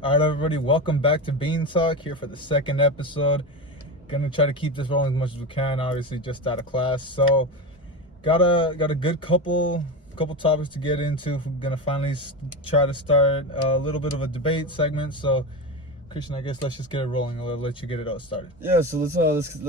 All right, everybody, welcome back to Bean Talk, here for the second episode. Gonna try to keep this rolling as much as we can, obviously just out of class. So got a good couple topics to get into. We're gonna finally try to start a little bit of a debate segment. So Christian, I guess let's just get it rolling. I'll let you get it all started. Yeah, so let's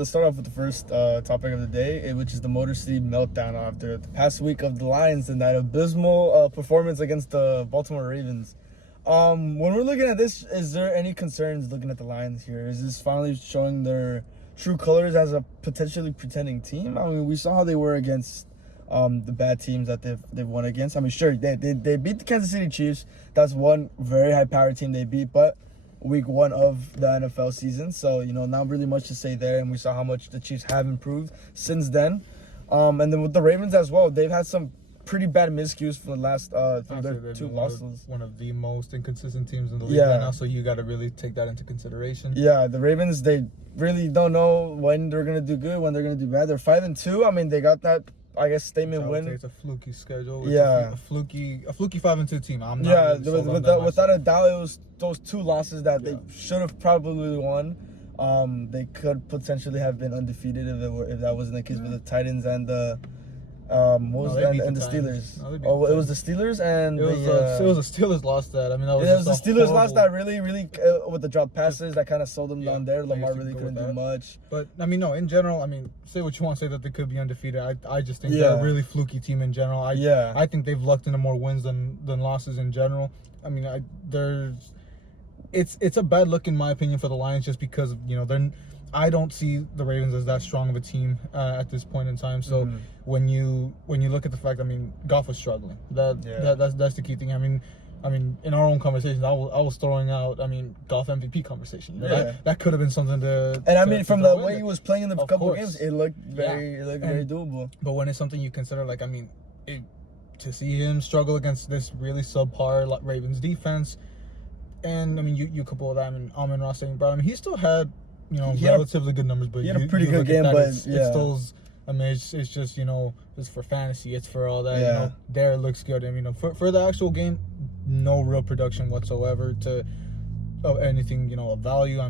start off with the first topic of the day, which is the Motor City meltdown after the past week of the Lions and that abysmal performance against the Baltimore Ravens. When we're looking at this, is there any concerns looking at the Lions here? Is this finally showing their true colors as a potentially pretending team? I mean, we saw how they were against the bad teams that they've won against. I mean, sure, they beat the Kansas City Chiefs. That's one very high-powered team they beat, but week one of the NFL season, so not really much to say there, and we saw how much the Chiefs have improved since then. And then with the Ravens as well, they've had some pretty bad miscues from the last from their two losses. One of the most inconsistent teams in the league right now, so you got to really take that into consideration. Yeah, the Ravens, they really don't know when they're gonna do good, when they're gonna do bad. They're 5-2. I mean, they got that, I guess, statement win. It's a fluky schedule. It's a fluky 5-2 team. I'm not really without a doubt, it was those two losses that they should have probably won. They could potentially have been undefeated if that wasn't the case with the Titans and the the Steelers. It was the Steelers and it was a Steelers loss that it was the Steelers loss that really with the drop passes that kind of sold them down there. Lamar really couldn't do much. But in general, say what you want to say that they could be undefeated. I just think they're a really fluky team in general. I think they've lucked into more wins than losses in general. It's a bad look in my opinion for the Lions just because I don't see the Ravens as that strong of a team at this point in time. So when you look at the fact, Goff was struggling. That's the key thing. In our own conversations, I was throwing out, Goff MVP conversation. That could have been something to. And from the way he was playing in the couple games, it looked very doable. But when it's something you consider, to see him struggle against this really subpar Ravens defense, and you couple that, Amon-Ra St. Brown, he still had relatively good numbers, but he had a pretty good game. But it's those. It's just it's for fantasy. It's for all that. There it looks good. For the actual game, no real production whatsoever of anything of value.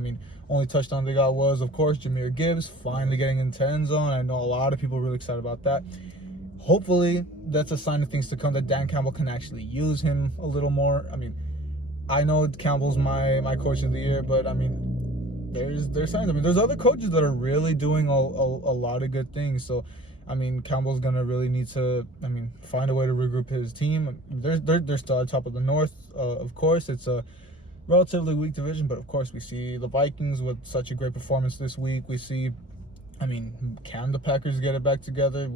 Only touchdown they got was, of course, Jahmyr Gibbs finally getting into end zone. I know a lot of people are really excited about that. Hopefully, that's a sign of things to come that Dan Campbell can actually use him a little more. I know Campbell's my coach of the year, but there's signs. There's other coaches that are really doing a lot of good things. So, Campbell's gonna really need to, find a way to regroup his team. They're still at the top of the North. Of course, it's a relatively weak division, but of course we see the Vikings with such a great performance this week. We see, can the Packers get it back together?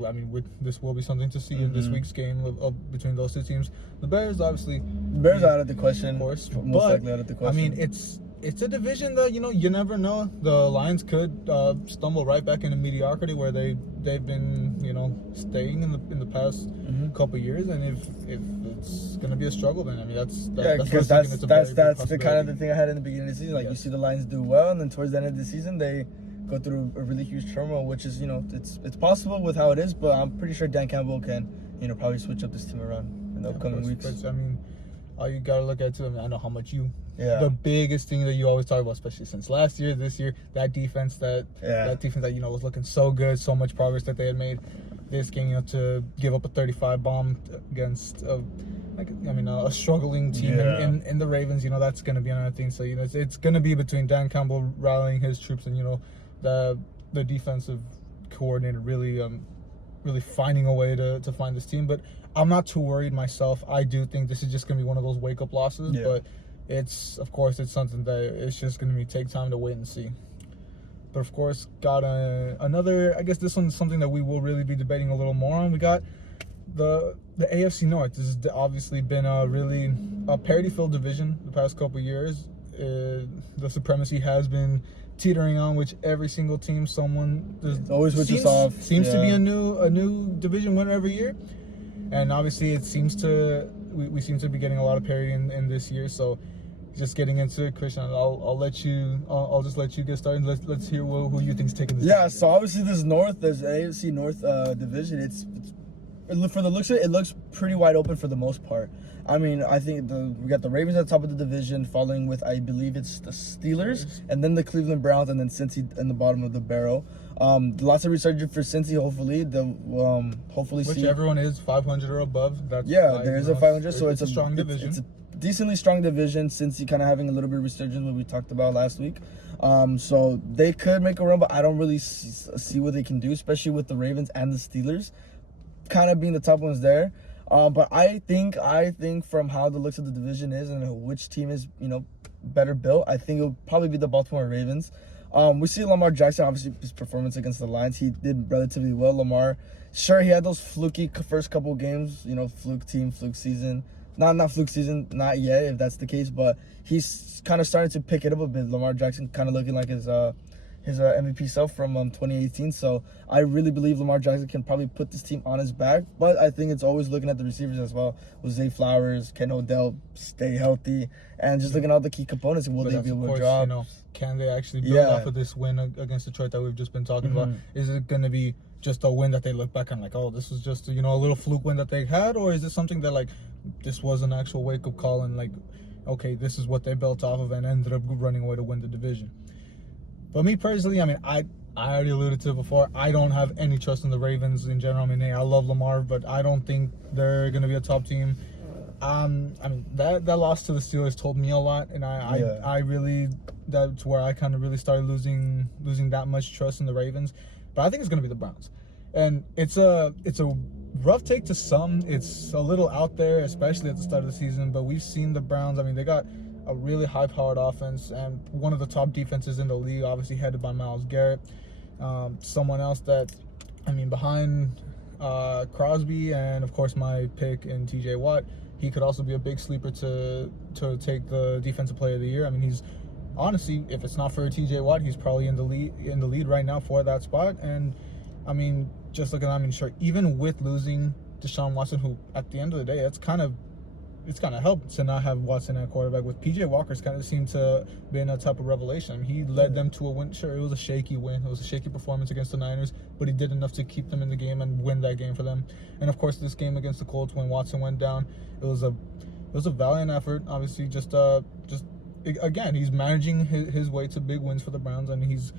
This will be something to see in this week's game between those two teams. The Bears, obviously. Bears out of the question, of course. Most likely out of the question. It's a division that you never know. The Lions could stumble right back into mediocrity where they've been staying in the past couple of years, and if it's gonna be a struggle, then that's the kind of the thing I had in the beginning of the season. You see the Lions do well, and then towards the end of the season they go through a really huge turmoil, which is it's possible with how it is, but I'm pretty sure Dan Campbell can probably switch up this team around in the upcoming weeks. But, all you gotta look at too. I know how much the biggest thing that you always talk about, especially since last year, this year, that defense that was looking so good, so much progress that they had made. This game, to give up a 35 bomb against a struggling team in the Ravens, that's gonna be another thing. So it's gonna be between Dan Campbell rallying his troops and the defensive coordinator really finding a way to find this team. But I'm not too worried myself. I do think this is just going to be one of those wake-up losses, but it's something that it's just going to take time to wait and see. But of course, got another, I guess this one's something that we will really be debating a little more on. We got the AFC North. This has obviously been a parity-filled division the past couple of years. The supremacy has been teetering on, which every single team always switches off. Seems to be a new division winner every year. And obviously, it seems we seem to be getting a lot of parity in this year. So, just getting into it, Christian, I'll just let you get started. Let's hear who you think's taking this. So obviously this AFC North division. It's for the looks of it, it looks pretty wide open for the most part. I mean, I think we got the Ravens at the top of the division, following with, I believe it's the Steelers, and then the Cleveland Browns, and then Cincy in the bottom of the barrel. Lots of resurgence for Cincy. Hopefully, Which everyone is 500 or above. That's there is a 500, so it's a strong division. It's a decently strong division. Cincy kind of having a little bit of resurgence, what we talked about last week. So they could make a run, but I don't really see what they can do, especially with the Ravens and the Steelers kind of being the top ones there. But I think from how the looks of the division is and which team is, better built, I think it would probably be the Baltimore Ravens. We see Lamar Jackson, obviously his performance against the Lions, he did relatively well. Lamar, sure, he had those fluky first couple games, fluke team, fluke season. Not fluke season, not yet, if that's the case, but he's kind of starting to pick it up a bit. Lamar Jackson kind of looking like his MVP self from 2018. So I really believe Lamar Jackson can probably put this team on his back. But I think it's always looking at the receivers as well. With Zay Flowers, Ken Odell, stay healthy, and just looking at all the key components and will they be able to drop. Can they actually build off of this win against Detroit that we've just been talking about? Is it going to be just a win that they look back on like, oh, this was just a little fluke win that they had, or is it something that like this was an actual wake up call and like, okay, this is what they built off of and ended up running away to win the division? But me personally, I mean, I already alluded to it before. I don't have any trust in the Ravens in general. I mean, I love Lamar, but I don't think they're going to be a top team. I mean, that loss to the Steelers told me a lot, and I really, that's where I kind of really started losing that much trust in the Ravens. But I think it's going to be the Browns. And it's a rough take to some. It's a little out there, especially at the start of the season. But we've seen the Browns. I mean, they got a really high-powered offense and one of the top defenses in the league, obviously headed by Myles Garrett. Someone else that, I mean, behind Crosby and, of course, my pick in TJ Watt, he could also be a big sleeper to take the Defensive Player of the Year. I mean, he's honestly, if it's not for TJ Watt, he's probably in the lead right now for that spot. And I mean, just looking at, I mean, sure, even with losing Deshaun Watson, who at the end of the day, it's kind of helped to not have Watson at quarterback. With PJ Walker's kind of seemed to be in a type of revelation. I mean, he led them to a win. Sure, it was a shaky win. It was a shaky performance against the Niners, but he did enough to keep them in the game and win that game for them. And of course, this game against the Colts when Watson went down, it was a valiant effort. Obviously, just again, he's managing his way to big wins for the Browns, and he's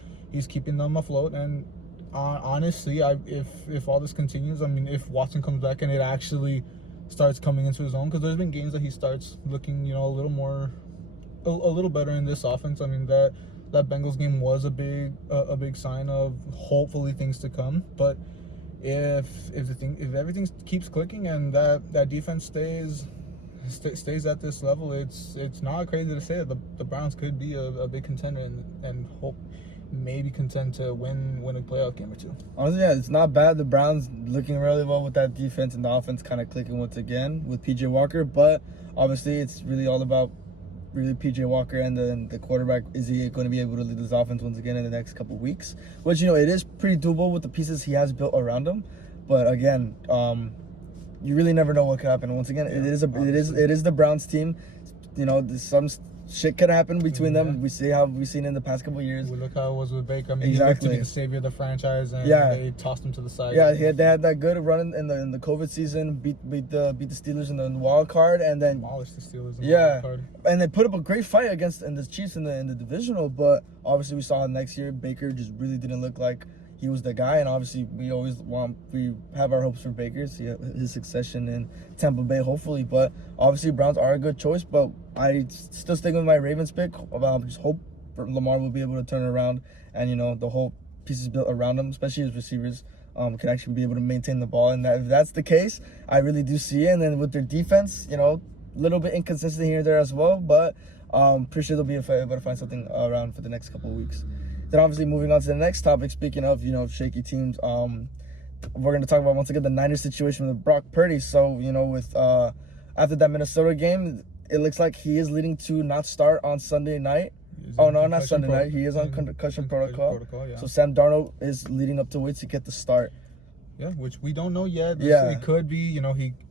keeping them afloat. And honestly, if all this continues, I mean, if Watson comes back and it actually starts coming into his own, because there's been games that he starts looking, a little better in this offense. I mean, that Bengals game was a big sign of hopefully things to come. But if everything keeps clicking and that defense stays at this level, it's not crazy to say that the Browns could be a big contender and hope maybe contend to win a playoff game or two. Honestly, yeah, it's not bad. The Browns looking really well with that defense and the offense kind of clicking once again with PJ Walker. But obviously, it's really all about PJ Walker and the quarterback. Is he going to be able to lead this offense once again in the next couple of weeks? Which, it is pretty doable with the pieces he has built around him. But again, you really never know what could happen. Once again, it is the Browns team. Some shit could happen between them. We see how we've seen in the past couple of years. We look how it was with Baker. I mean, exactly. He looked to be the savior of the franchise, and they tossed him to the side. Yeah, they had that good run in the COVID season, beat the Steelers in the wild card, and then demolished the Steelers in the wild card. And they put up a great fight against the Chiefs in the divisional. But obviously, we saw next year Baker just really didn't look like he was the guy, and obviously we have our hopes for Baker, his succession in Tampa Bay, hopefully. But obviously Browns are a good choice, but I still stick with my Ravens pick. Just hope Lamar will be able to turn it around, and the whole pieces built around him, especially his receivers, can actually be able to maintain the ball. And if that's the case, I really do see it. And then with their defense, a little bit inconsistent here and there as well, but pretty sure they'll be able to find something around for the next couple of weeks. Then obviously moving on to the next topic, speaking of, shaky teams, we're going to talk about once again the Niners situation with Brock Purdy. So, with after that Minnesota game, it looks like he is leading to not start on Sunday night. Oh, no, not Sunday night. He is on concussion protocol. Yeah. So Sam Darnold is leading up to it to get the start. Yeah, which we don't know yet. It could be,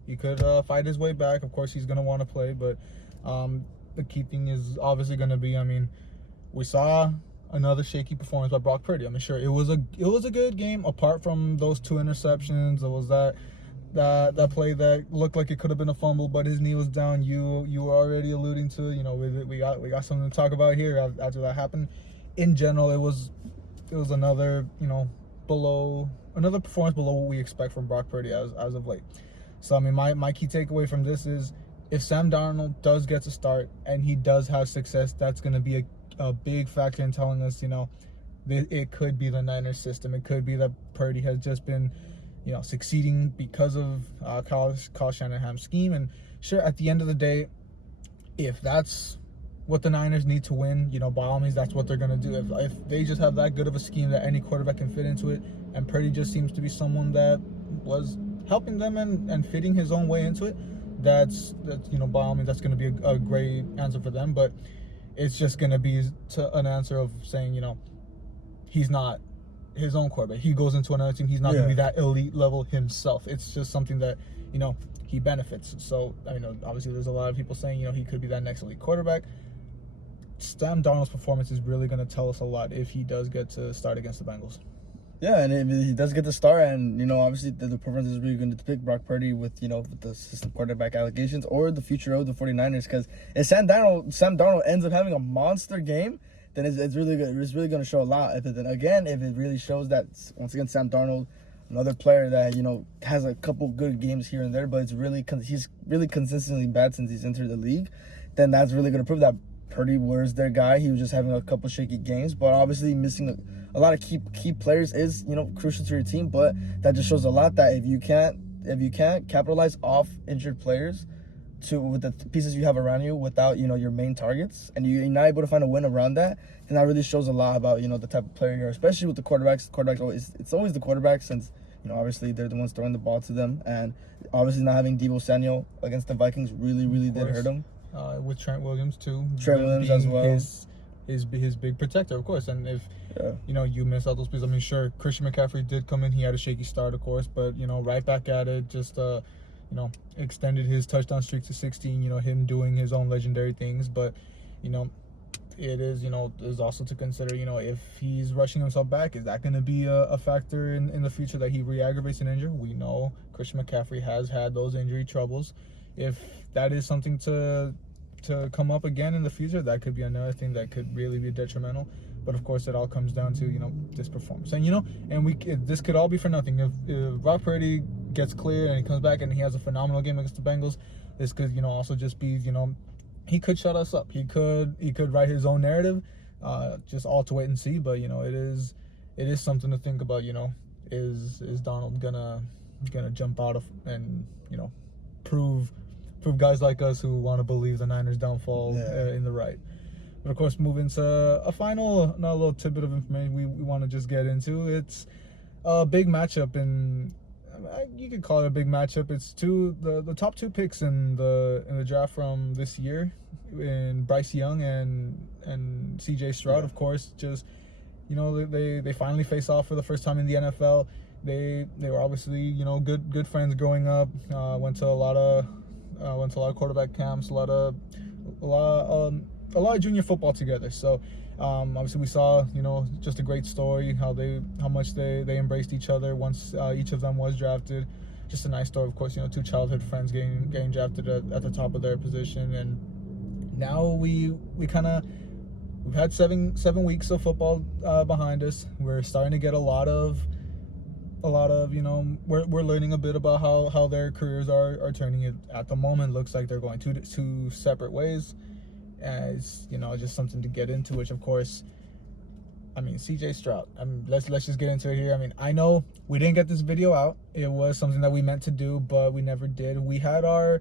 he could fight his way back. Of course, he's going to want to play, but the key thing is obviously going to be, we saw another shaky performance by Brock Purdy. I mean, sure, it was a good game apart from those 2 interceptions. There was that that play that looked like it could have been a fumble, but his knee was down. You were already alluding to, we got something to talk about here after that happened. In general, it was another, another performance below what we expect from Brock Purdy as of late. So I mean, my key takeaway from this is, if Sam Darnold does get to start and he does have success, that's going to be a big factor in telling us, it could be the Niners system. It could be that Purdy has just been, succeeding because of Kyle Shanahan's scheme. And sure, at the end of the day, if that's what the Niners need to win, by all means, that's what they're going to do. If they just have that good of a scheme that any quarterback can fit into it, and Purdy just seems to be someone that was helping them and fitting his own way into it, that's by all means, that's going to be a great answer for them. But it's just going to be an answer of saying, he's not his own quarterback. He goes into another team, he's not going to be that elite level himself. It's just something that, he benefits. So, obviously there's a lot of people saying, he could be that next elite quarterback. Sam Darnold's performance is really going to tell us a lot if he does get to start against the Bengals. Yeah, and if he does get the start, and obviously the preference is really going to pick Brock Purdy with with the system quarterback allegations or the future of the 49ers. Because if Sam Darnold ends up having a monster game, then it's really good. It's really going to show a lot. If it really shows that, once again, Sam Darnold, another player that has a couple good games here and there, but he's really consistently bad since he's entered the league, then that's really going to prove that Purdy was their guy. He was just having a couple shaky games, but obviously missing a lot of key players is crucial to your team. But that just shows a lot that if you can't capitalize off injured players with the pieces you have around you without your main targets, and you're not able to find a win around that, then that really shows a lot about the type of player you're, especially with the quarterbacks. It's always the quarterbacks, since obviously they're the ones throwing the ball to them, and obviously not having Deebo Samuel against the Vikings really did hurt him. With Trent Williams too. Trent Williams as well. His big protector, of course. And if you miss out those pieces, I mean, sure, Christian McCaffrey did come in. He had a shaky start, of course, but right back at it. Just extended his touchdown streak to 16. Him doing his own legendary things, but it is is also to consider. If he's rushing himself back, is that going to be a factor in the future that he re-aggravates an injury? We know Christian McCaffrey has had those injury troubles. If that is something to come up again in the future, that could be another thing that could really be detrimental. But of course, it all comes down to this performance, and this could all be for nothing. If Brock Purdy gets clear and he comes back and he has a phenomenal game against the Bengals, this could also just be he could shut us up. He could write his own narrative. Just all to wait and see. But it is something to think about. Is Donald gonna jump out of and prove guys like us who want to believe the Niners' downfall in the right. But of course, moving to another little tidbit of information we want to just get into. It's a big matchup, and you could call it a big matchup. It's the top two picks in the draft from this year, in Bryce Young and C.J. Stroud. Of course, just they finally face off for the first time in the NFL. They were obviously good friends growing up. Went to a lot of quarterback camps, a lot of junior football together. So obviously we saw just a great story, how much they embraced each other once each of them was drafted. Just a nice story, of course. Two childhood friends getting drafted at the top of their position, and now we've had seven weeks of football behind us. We're starting to get a lot of we're learning a bit about how their careers are turning. It at the moment looks like they're going two separate ways. It's just something to get into, which of course, I mean, CJ Stroud. Let's just get into it here. I mean, I know we didn't get this video out. It was something that we meant to do, but we never did. We had our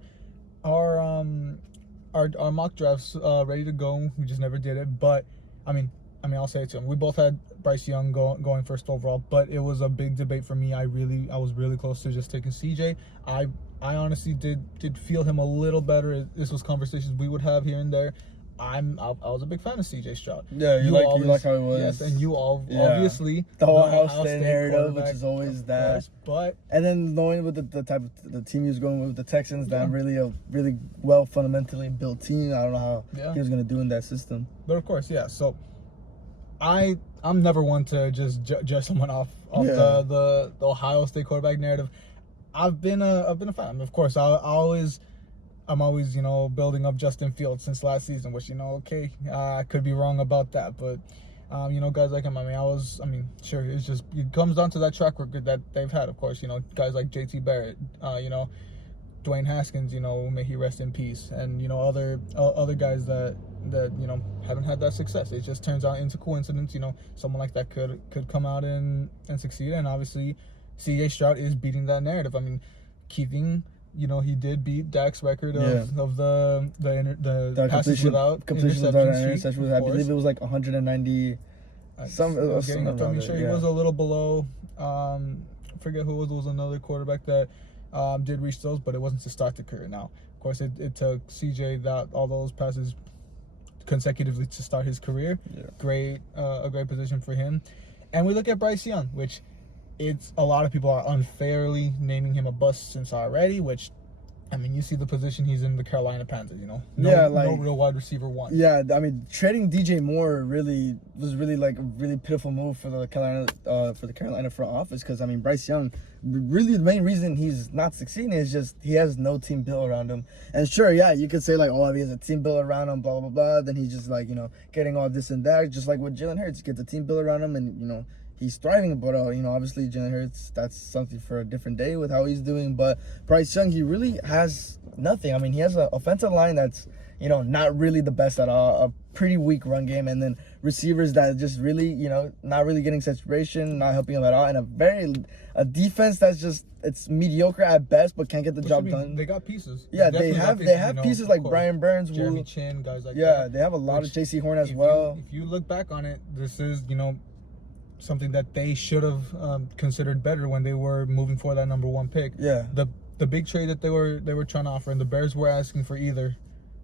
mock drafts ready to go. We just never did it. But I mean, I'll say it to him. We both had Bryce Young going first overall, but it was a big debate for me. I was really close to just taking CJ. I honestly did feel him a little better. This was conversations we would have here and there. I was a big fan of CJ Stroud. Yeah, you like how he was. Yes, and you obviously the whole Ohio State narrative, which is always that. Course, but and then knowing with the type of the team he was going with the Texans, that really a really well fundamentally built team. I don't know how he was going to do in that system. But of course, so I'm never one to just judge someone off the Ohio State quarterback narrative. I've been a fan. I mean, of course, I'm always, building up Justin Fields since last season, which, okay, I could be wrong about that, but, guys like him, sure, it comes down to that track record that they've had, of course, guys like JT Barrett, Dwayne Haskins, may he rest in peace, and, other guys that haven't had that success. It just turns out into coincidence, someone like that could come out and succeed, and obviously CJ Stroud is beating that narrative. I mean, keeping... he did beat Dak's record of the passes without interception. I believe it was like 190. He was a little below. Forget who it was another quarterback that did reach those, but it wasn't to start the career. Now, of course, it took CJ all those passes consecutively to start his career. Yeah. A great position for him. And we look at Bryce Young, which. It's a lot of people are unfairly naming him a bust since already, which, I mean, you see the position he's in the Carolina Panthers, no real wide receiver one. Yeah, I mean, trading DJ Moore was like a really pitiful move for the Carolina front office, because I mean, Bryce Young, really the main reason he's not succeeding is just he has no team built around him. And sure, yeah, you could say like, oh, if he has a team built around him, blah blah blah, then he's just like getting all this and that, just like with Jalen Hurts, he gets a team built around him, and he's thriving, but obviously Jalen Hurts, that's something for a different day with how he's doing. But Bryce Young, he really has nothing. I mean, he has an offensive line that's not really the best at all, a pretty weak run game, and then receivers that just really not really getting separation, not helping him at all, and a defense that's just it's mediocre at best, but can't get the job done. They got pieces. Yeah, they have pieces like Brian Burns, Jeremy Chin, guys like that. Yeah, they have a lot of J.C. Horn as well. If you look back on it, this is something that they should have considered better when they were moving for that number one pick. Yeah. The big trade that they were trying to offer, and the Bears were asking for either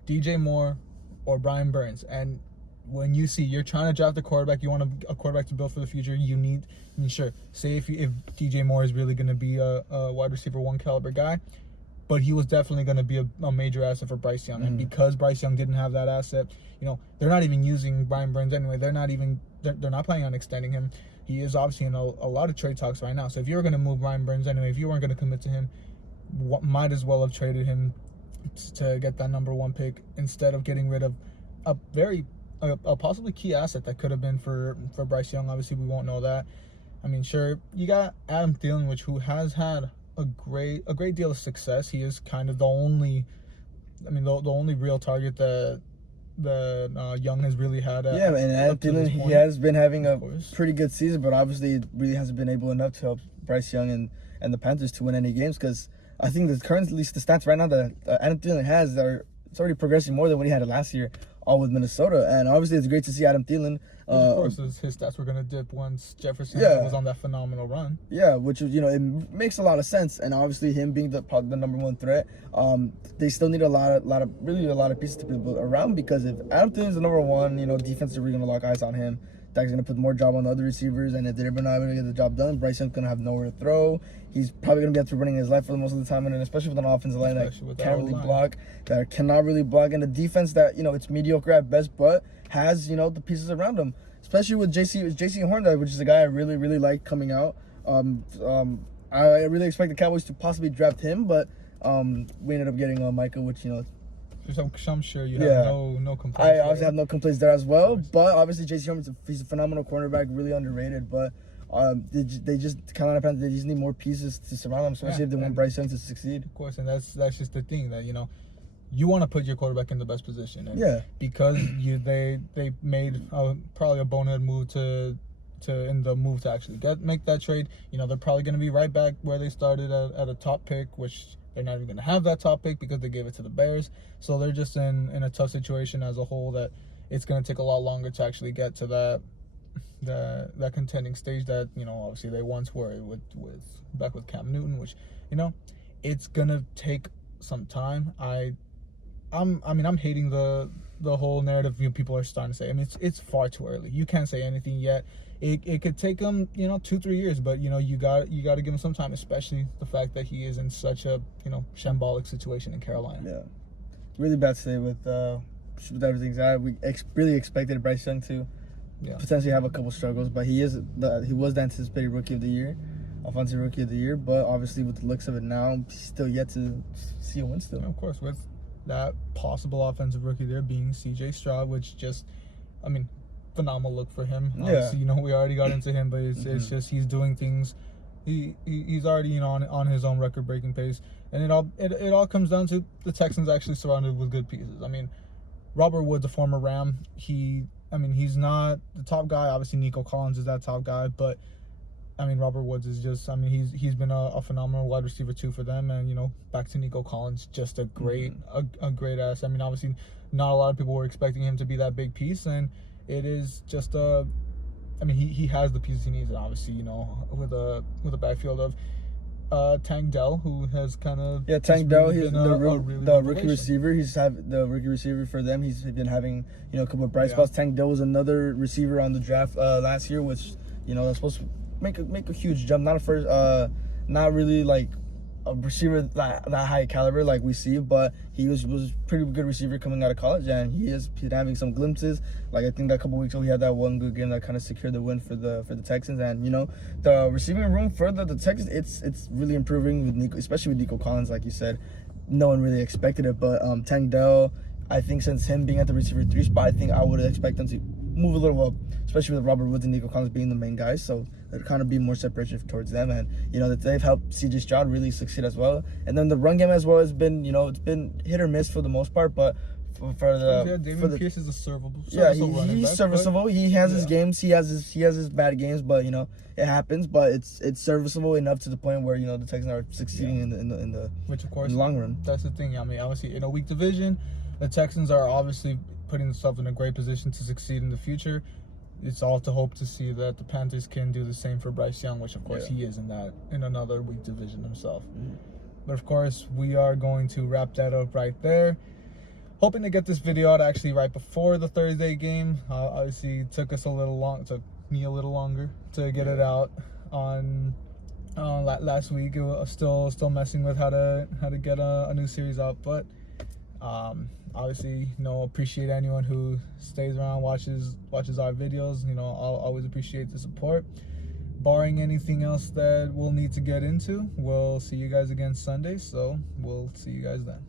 DJ Moore or Brian Burns. And when you're trying to draft a quarterback, you want a quarterback to build for the future. Say if DJ Moore is really going to be a wide receiver one caliber guy, but he was definitely going to be a major asset for Bryce Young. And because Bryce Young didn't have that asset, they're not even using Brian Burns anyway. They're not planning on extending him. He is obviously in a lot of trade talks right now. So if you were going to move Brian Burns anyway, if you weren't going to commit to him, might as well have traded him to get that number one pick instead of getting rid of a possibly key asset that could have been for Bryce Young. Obviously, we won't know that. I mean, sure, you got Adam Thielen, who has had a great deal of success. He is kind of the only real target that Young has really had. And Adam Thielen, he has been having a pretty good season, but obviously it really hasn't been able enough to help Bryce Young and the Panthers to win any games, because I think that currently, at least the stats right now that Adam Thielen has, it's already progressing more than what he had last year, all with Minnesota. And obviously it's great to see Adam Thielen. Of course, his stats were going to dip once Jefferson was on that phenomenal run. Yeah, which is, it makes a lot of sense. And obviously him being the number one threat, they still need a lot of pieces to build around, because if Adam Thielen's the number one, defense is really going to lock eyes on him. Dak's going to put more job on the other receivers, and if they're not able to get the job done, Bryce Young's going to have nowhere to throw. He's probably going to be out to running his life for the most of the time, and especially with an offensive line that can't really block, that cannot really block, and a defense that, it's mediocre at best, but has, the pieces around him. Especially with J.C. Horn, which is a guy I really, really like coming out. I really expect the Cowboys to possibly draft him, but we ended up getting Micah, which, I'm sure you have no complaints. I obviously have no complaints there as well, but obviously J.C. Horn, he's a phenomenal cornerback, really underrated, but Carolina Panthers, they just need more pieces to surround them, especially if they want Bryce Young to succeed. Of course, and that's just the thing that, you want to put your quarterback in the best position. And because they made probably a bonehead move to actually make that trade, they're probably going to be right back where they started at a top pick, which they're not even going to have that top pick because they gave it to the Bears. So they're just in a tough situation as a whole, that it's going to take a lot longer to actually get to that contending stage that, obviously they once were back with Cam Newton, which, it's going to take some time. I'm hating the whole narrative people are starting to say. I mean, it's far too early. You can't say anything yet. It could take him, 2-3 years, but you got to give him some time, especially the fact that he is in such a shambolic situation in Carolina. Yeah, really bad to say with everything's out. We really expected Bryce Young to potentially have a couple struggles, but he was the anticipated rookie of the year. Offensive Rookie of the Year. But obviously, with the looks of it now, still yet to see a win still. And of course, with that possible offensive rookie there being C.J. Stroud, which just, I mean, phenomenal look for him. Yeah. Obviously, we already got into him, but it's just he's doing things. He's already on his own record-breaking pace, and it all comes down to the Texans actually surrounded with good pieces. I mean, Robert Woods, a former Ram, he's not the top guy. Obviously, Nico Collins is that top guy, but I mean, Robert Woods is just, he's been a phenomenal wide receiver too for them, and back to Nico Collins, just a great a great ass. I mean, obviously, not a lot of people were expecting him to be that big piece, and it is just he has the pieces he needs, and obviously, with a backfield of Tank Dell, who has kind of Tank Dell, really he's been the rookie receiver. He's the rookie receiver for them. He's been having a couple of bright spots. Tank Dell was another receiver on the draft last year, which was supposed to make a huge jump. Not really like a receiver that high caliber like we see, but he was pretty good receiver coming out of college, and he's having some glimpses. Like I think that a couple weeks ago he had that one good game that kind of secured the win for the Texans, and the receiving room for the Texans it's really improving with Nico, especially with Nico Collins, like you said. No one really expected it, but Tank Dell, I think since him being at the receiver 3 spot, I think I would expect them to move a little up, especially with Robert Woods and Nico Collins being the main guys. So there'd kind of be more separation towards them, and that they've helped C.J. Stroud really succeed as well. And then the run game as well has been it's been hit or miss for the most part, but Dameon Pierce is a serviceable running he's back, serviceable. He has his games, he has his bad games, but it happens. But it's serviceable enough to the point where the Texans are succeeding in the which of course in the long run. That's the thing. I mean, obviously in a weak division, the Texans are obviously putting themselves in a great position to succeed in the future. It's all to hope to see that the Panthers can do the same for Bryce Young, which of course he is in another weak division himself. But of course, we are going to wrap that up right there. Hoping to get this video out actually right before the Thursday game. Obviously, it took me a little longer to get it out on last week. It was still messing with how to get a new series out, but obviously, appreciate anyone who stays around, watches our videos. I'll always appreciate the support. Barring anything else that we'll need to get into, we'll see you guys again Sunday. So we'll see you guys then.